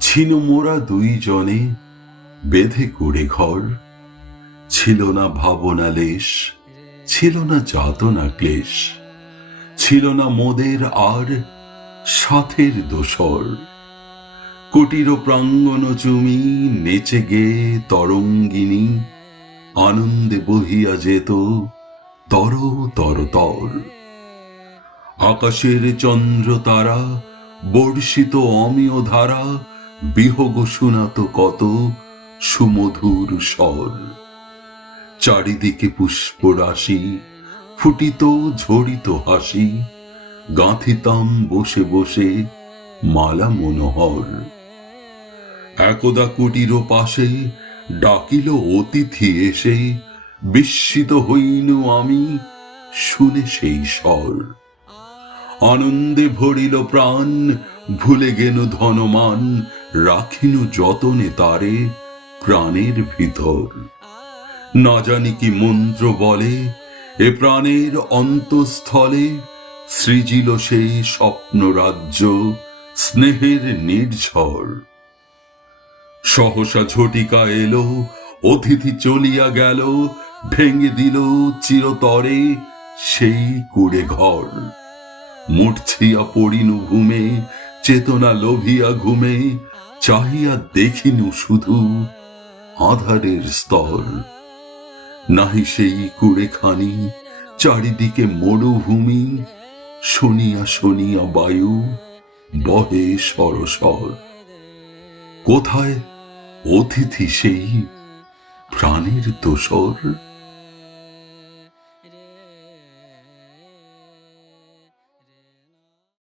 ছিল মোরা দুইজনে বেঁধে কুড়ে ঘর, ছিল না ভাবনা লেশ, ছিল না যাতনা ক্লেশ, ছিল না মোদের আর সাথের দোসর। কুটির প্রাঙ্গণ চুমি নেচে গে তরঙ্গিনী, আনন্দে বহিয়া যেত তর তর তর। আকাশের চন্দ্র তারা বর্ষিত অমিয় ধারা, বিহগ শোনাত কত সুমধুর স্বর। চারিদিকে পুষ্পরাশি ফুটিত ঝরিত হাসি, গাঁথিতাম বসে বসে মালা মনোহর। একদা কুটির পাশে ডাকিল অতিথি এসে, বিস্মিত হইনু আমি শুনে সেই স্বর। আনন্দে ভরিল প্রাণ, ভুলে গেনু ধনমান, রাখিনু যতনে তারে প্রাণের ভিতর। না জানি কি মন্ত্র বলে এ প্রাণের অন্তঃস্থলে, সৃজিল সেই স্বপ্ন রাজ্য স্নেহের নির্ঝর। সহসা ঝটিকা এলো, অতিথি চলিয়া গেল, ভেঙে দিল চিরতরে সেই কুড়ে ঘর। মূর্ছিয়া পড়িনু ঘুমে, চেতনা লোভিয়া ঘুমে, চাহিয়া দেখিনু শুধু আধারের স্তর। নাহি সেই কুড়েখানি, চারিদিকে মরুভূমি, শুনিয়া শুনিয়া বায়ু বহে সরসর। কোথায় অতিথি সেই প্রাণের দোসর?